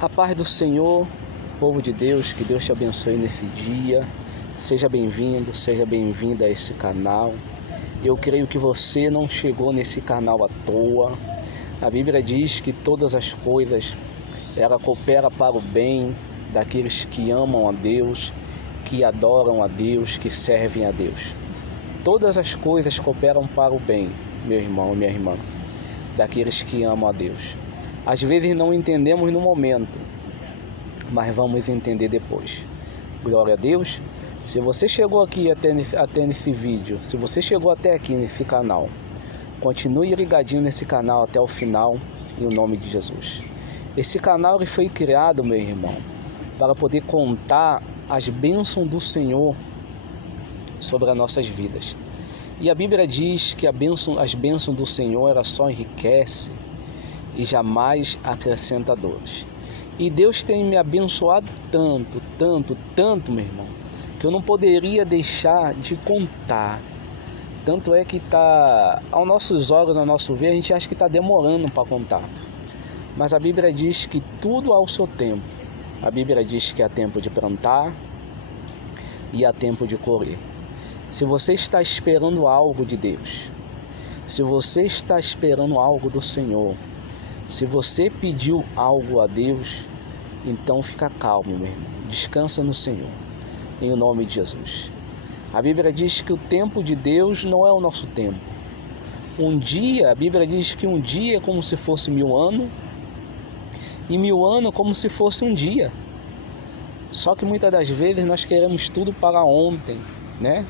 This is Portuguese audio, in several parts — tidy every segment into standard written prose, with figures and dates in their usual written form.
A paz do Senhor, povo de Deus, que Deus te abençoe nesse dia. Seja bem-vindo, seja bem-vinda a esse canal. Eu creio que você não chegou nesse canal à toa. A Bíblia diz que todas as coisas, ela coopera para o bem daqueles que amam a Deus, que adoram a Deus, que servem a Deus. Todas as coisas cooperam para o bem, meu irmão e minha irmã, daqueles que amam a Deus. Às vezes não entendemos no momento, mas vamos entender depois. Glória a Deus. Se você chegou aqui até nesse vídeo, se você chegou até aqui nesse canal, continue ligadinho nesse canal até o final, em nome de Jesus. Esse canal ele foi criado, meu irmão, para poder contar as bênçãos do Senhor sobre as nossas vidas. E a Bíblia diz que as bênçãos do Senhor ela só enriquece e jamais acrescenta dores. E Deus tem me abençoado tanto, meu irmão, que eu não poderia deixar de contar. Tanto é que está, aos nossos olhos, ao nosso ver, a gente acha que está demorando para contar. Mas a Bíblia diz que tudo ao seu tempo. A Bíblia diz que há tempo de plantar e há tempo de colher. Se você está esperando algo de Deus, se você está esperando algo do Senhor, se você pediu algo a Deus, então fica calmo, meu irmão. Descansa no Senhor, em nome de Jesus. A Bíblia diz que o tempo de Deus não é o nosso tempo. A Bíblia diz que um dia é como se fosse 1000 anos, e 1000 anos como se fosse um dia. Só que muitas das vezes nós queremos tudo para ontem, né?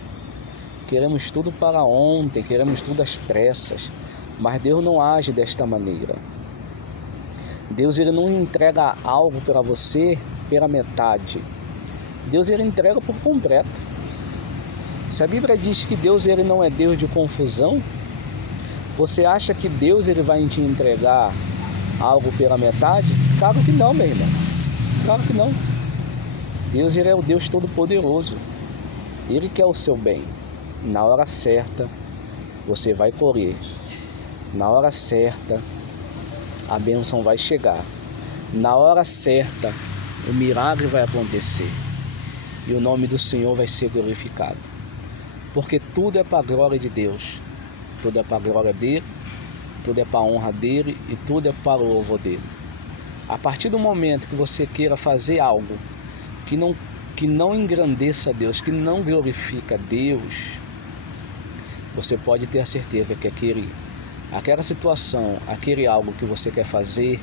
Queremos tudo para ontem, queremos tudo às pressas. Mas Deus não age desta maneira. Deus ele não entrega algo para você pela metade. Deus ele entrega por completo. Se a Bíblia diz que Deus ele não é Deus de confusão, você acha que Deus ele vai te entregar algo pela metade? Claro que não, meu irmão. Claro que não. Deus ele é o Deus Todo-Poderoso. Ele quer o seu bem. Na hora certa, você vai colher. Na hora certa, a bênção vai chegar. Na hora certa, o milagre vai acontecer. E o nome do Senhor vai ser glorificado. Porque tudo é para a glória de Deus. Tudo é para a glória dele. Tudo é para a honra dele. E tudo é para o louvor dele. A partir do momento que você queira fazer algo que não engrandeça a Deus, que não glorifica a Deus, você pode ter a certeza que aquela situação, aquele algo que você quer fazer,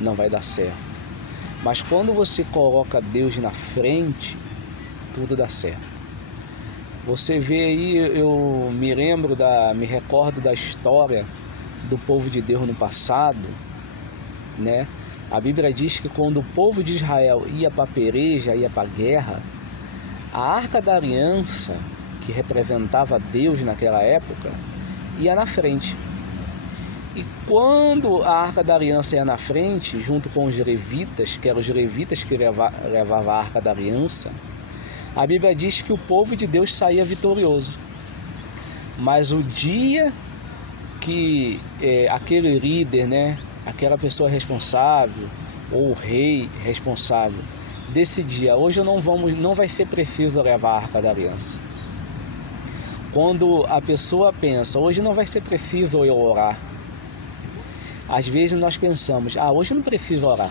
não vai dar certo. Mas quando você coloca Deus na frente, tudo dá certo. Você vê aí, eu me recordo da história do povo de Deus no passado, né? A Bíblia diz que quando o povo de Israel ia para a peleja, ia para a guerra, a Arca da Aliança, que representava Deus naquela época, ia na frente. E quando a Arca da Aliança ia na frente, junto com os levitas, que eram os levitas que levavam a Arca da Aliança, a Bíblia diz que o povo de Deus saía vitorioso. Mas o dia que aquele líder, né, aquela pessoa responsável, ou o rei responsável, decidia, hoje não vai ser preciso levar a Arca da Aliança. Quando a pessoa pensa, hoje não vai ser preciso eu orar. Às vezes nós pensamos, hoje eu não preciso orar.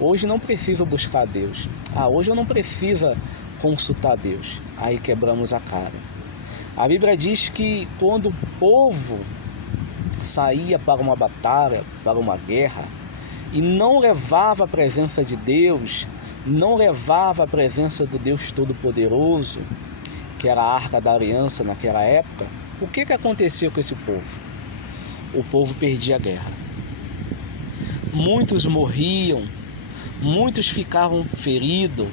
Hoje não preciso buscar Deus. Hoje eu não preciso consultar Deus. Aí quebramos a cara. A Bíblia diz que quando o povo saía para uma batalha, para uma guerra, e não levava a presença de Deus, não levava a presença do Deus Todo-Poderoso, que era a Arca da Aliança naquela época, o que aconteceu com esse povo? O povo perdia a guerra. Muitos morriam, muitos ficavam feridos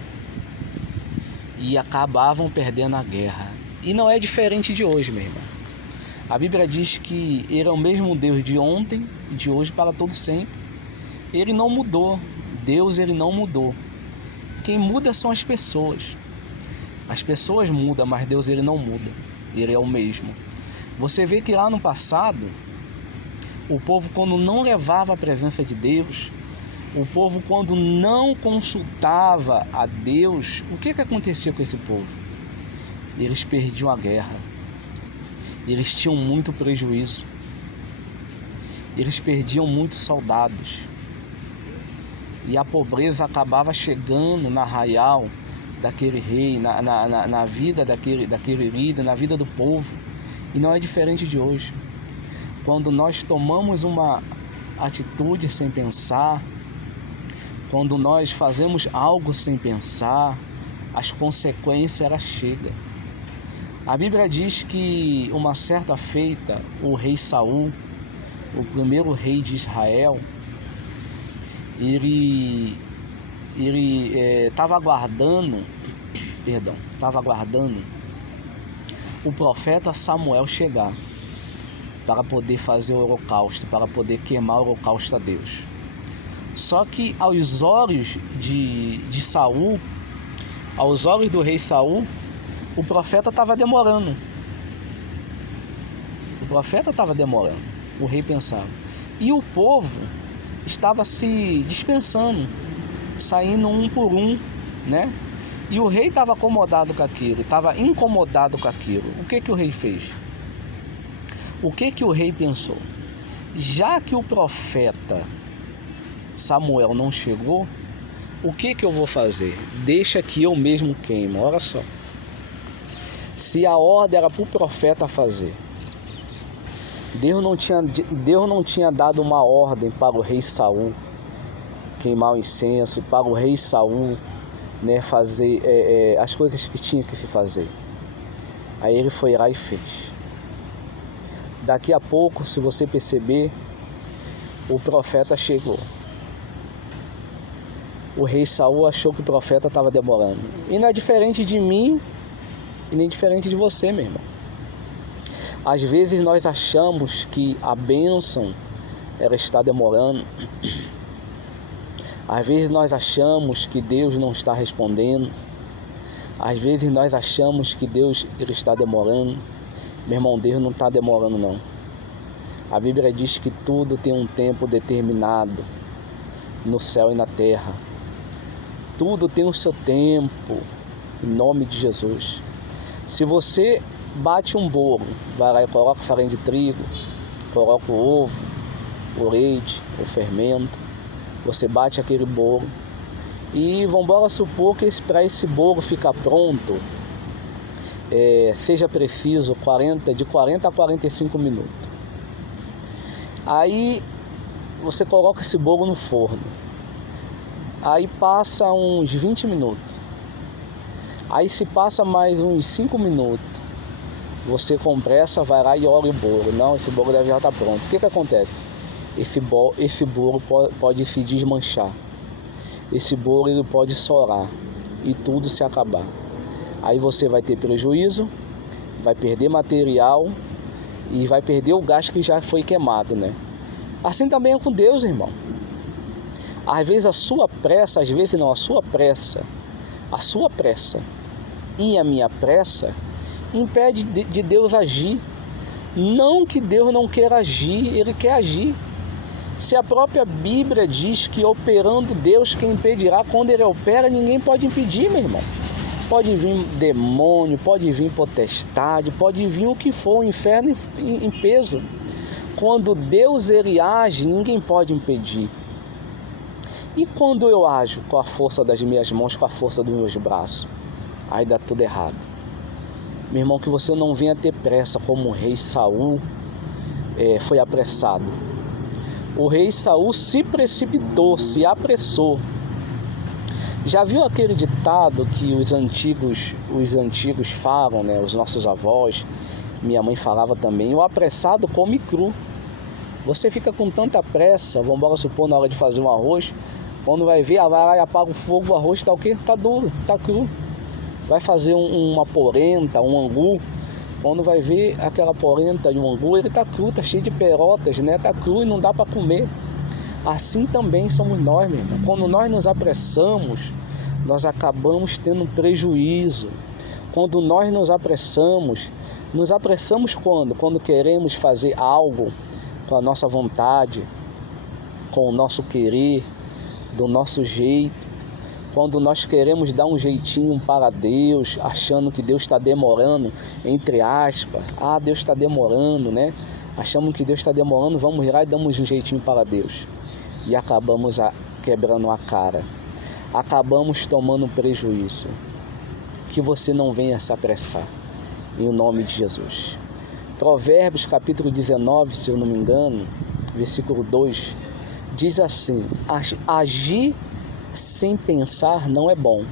e acabavam perdendo a guerra. E não é diferente de hoje, meu irmão. A Bíblia diz que ele é o mesmo Deus de ontem e de hoje para todo sempre. Ele não mudou. Deus ele não mudou. Quem muda são as pessoas. As pessoas mudam, mas Deus ele não muda. Ele é o mesmo. Você vê que lá no passado, o povo quando não levava a presença de Deus, O povo, quando não consultava a Deus, o que acontecia com esse povo? Eles perdiam a guerra. Eles tinham muito prejuízo. Eles perdiam muitos soldados. E a pobreza acabava chegando na arraial daquele rei, na vida daquele líder, na vida do povo. E não é diferente de hoje. Quando nós tomamos uma atitude sem pensar, quando nós fazemos algo sem pensar, as consequências elas chegam. A Bíblia diz que uma certa feita, o rei Saul, o primeiro rei de Israel, ele estava aguardando o profeta Samuel chegar para poder fazer o holocausto, para poder queimar o holocausto a Deus. Só que aos olhos de Saul, aos olhos do rei Saul, o profeta estava demorando. O rei pensava. E o povo estava se dispensando, saindo um por um, né? E o rei estava acomodado com aquilo, estava incomodado com aquilo. O que o rei fez? O que o rei pensou? Já que o profeta Samuel não chegou, o que eu vou fazer? Deixa que eu mesmo queimo. Olha só. Se a ordem era para o profeta fazer, Deus não tinha dado uma ordem para o rei Saul queimar o incenso, para o rei Saul, né, fazer as coisas que tinha que se fazer. Aí ele foi lá e fez. Daqui a pouco, se você perceber, o profeta chegou. O rei Saul achou que o profeta estava demorando. E não é diferente de mim e nem diferente de você, meu irmão. Às vezes nós achamos que a bênção ela está demorando. Às vezes nós achamos que Deus não está respondendo. Às vezes nós achamos que Deus ele está demorando. Meu irmão, Deus não está demorando, não. A Bíblia diz que tudo tem um tempo determinado no céu e na terra. Tudo tem o seu tempo, em nome de Jesus. Se você bate um bolo, vai lá e coloca farinha de trigo, coloca o ovo, o leite, o fermento, você bate aquele bolo e vamos supor que para esse bolo ficar pronto, seja preciso de 40 a 45 minutos. Aí você coloca esse bolo no forno. Aí passa uns 20 minutos. Aí se passa mais uns 5 minutos. Você com pressa vai lá e olha o bolo. Não, esse bolo deve já estar pronto. O que acontece? Esse bolo pode se desmanchar. Esse bolo ele pode sorar e tudo se acabar. Aí você vai ter prejuízo, vai perder material e vai perder o gás que já foi queimado, né? Assim também é com Deus, irmão. Às vezes a sua pressa e a minha pressa impede de Deus agir. Não que Deus não queira agir, Ele quer agir. Se a própria Bíblia diz que operando Deus, quem impedirá? Quando Ele opera, ninguém pode impedir, meu irmão. Pode vir demônio, pode vir potestade, pode vir o que for, o inferno em peso. Quando Deus ele age, ninguém pode impedir. E quando eu ajo com a força das minhas mãos, com a força dos meus braços? Aí dá tudo errado. Meu irmão, que você não venha ter pressa como o rei Saul foi apressado. O rei Saul se precipitou, se apressou. Já viu aquele ditado que os antigos falam, né? Os nossos avós, minha mãe falava também, o apressado come cru. Você fica com tanta pressa, vamos supor na hora de fazer um arroz, quando vai ver, vai lá e apaga o fogo, o arroz está o quê? Está duro, está cru. Vai fazer uma polenta, um angu, quando vai ver aquela polenta de um angu, ele está cru, está cheio de perotas, né? Está cru e não dá para comer. Assim também somos nós, meu irmão. Quando nós nos apressamos, nós acabamos tendo prejuízo. Quando nós nos apressamos quando? Quando queremos fazer algo com a nossa vontade, com o nosso querer, do nosso jeito, quando nós queremos dar um jeitinho para Deus, achando que Deus está demorando, entre aspas, Deus está demorando, né? Achamos que Deus está demorando, vamos lá e damos um jeitinho para Deus. E acabamos quebrando a cara, acabamos tomando prejuízo. Que você não venha se apressar, em nome de Jesus. Provérbios capítulo 19, se eu não me engano, versículo 2, diz assim: agir sem pensar não é bom.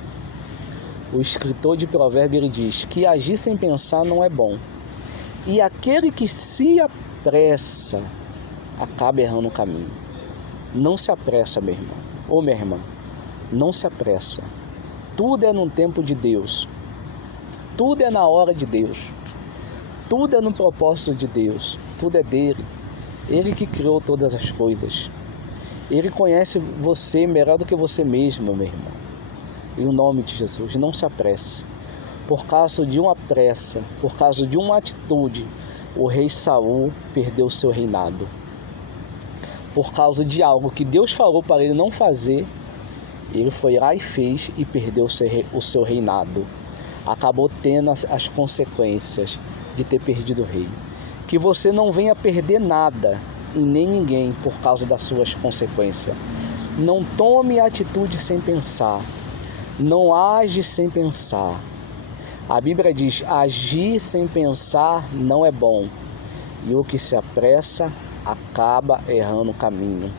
O escritor de Provérbios ele diz que agir sem pensar não é bom. E aquele que se apressa acaba errando o caminho. Não se apressa, meu irmão. Ou minha irmã, não se apressa. Tudo é no tempo de Deus. Tudo é na hora de Deus. Tudo é no propósito de Deus. Tudo é dele. Ele que criou todas as coisas. Ele conhece você melhor do que você mesmo, meu irmão. Em nome de Jesus, não se apresse. Por causa de uma pressa, por causa de uma atitude, o rei Saul perdeu o seu reinado. Por causa de algo que Deus falou para ele não fazer, ele foi lá e fez e perdeu o seu reinado. Acabou tendo as consequências de ter perdido o rei. Que você não venha perder nada e nem ninguém por causa das suas consequências. Não tome atitude sem pensar. Não age sem pensar. A Bíblia diz: agir sem pensar não é bom. E o que se apressa acaba errando o caminho.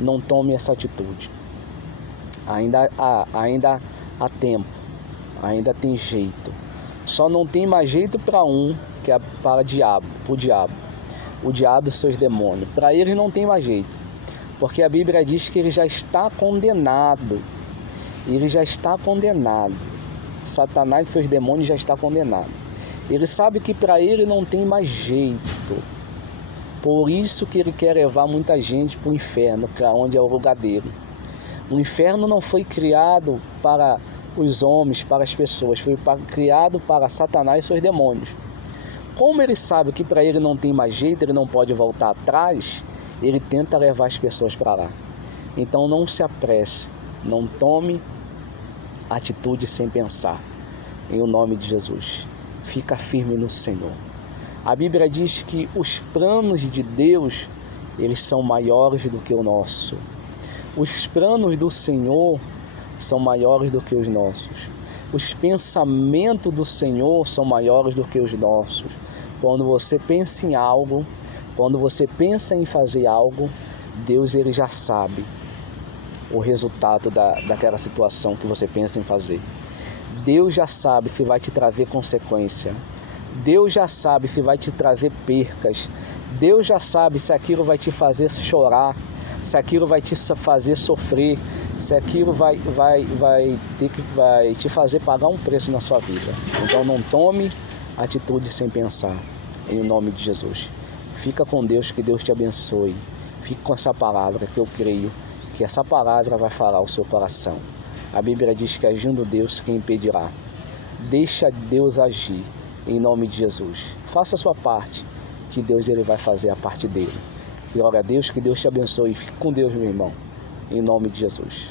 Não tome essa atitude. Ainda há tempo. Ainda tem jeito. Só não tem mais jeito para um, que é para o diabo. O diabo e seus demônios. Para ele não tem mais jeito. Porque a Bíblia diz que ele já está condenado. Ele já está condenado. Satanás e seus demônios já estão condenados. Ele sabe que para ele não tem mais jeito. Por isso que ele quer levar muita gente para o inferno, que é onde é o lugar dele. O inferno não foi criado para os homens, para as pessoas. Foi criado para Satanás e seus demônios. Como ele sabe que para ele não tem mais jeito, ele não pode voltar atrás, ele tenta levar as pessoas para lá. Então não se apresse, não tome atitude sem pensar. Em o nome de Jesus, fica firme no Senhor. A Bíblia diz que os planos de Deus, eles são maiores do que o nosso. Os planos do Senhor são maiores do que os nossos. Os pensamentos do Senhor são maiores do que os nossos. Quando você pensa em algo, quando você pensa em fazer algo, Deus ele já sabe o resultado daquela situação que você pensa em fazer. Deus já sabe se vai te trazer consequência. Deus já sabe se vai te trazer percas. Deus já sabe se aquilo vai te fazer chorar, se aquilo vai te fazer sofrer, se aquilo vai te fazer pagar um preço na sua vida. Então não tome atitude sem pensar, em nome de Jesus. Fica com Deus, que Deus te abençoe. Fique com essa palavra, que eu creio que essa palavra vai falar ao seu coração. A Bíblia diz que agindo Deus, quem impedirá? Deixa Deus agir, em nome de Jesus. Faça a sua parte, que Deus ele vai fazer a parte dele. Glória a Deus, que Deus te abençoe. Fique com Deus, meu irmão, em nome de Jesus.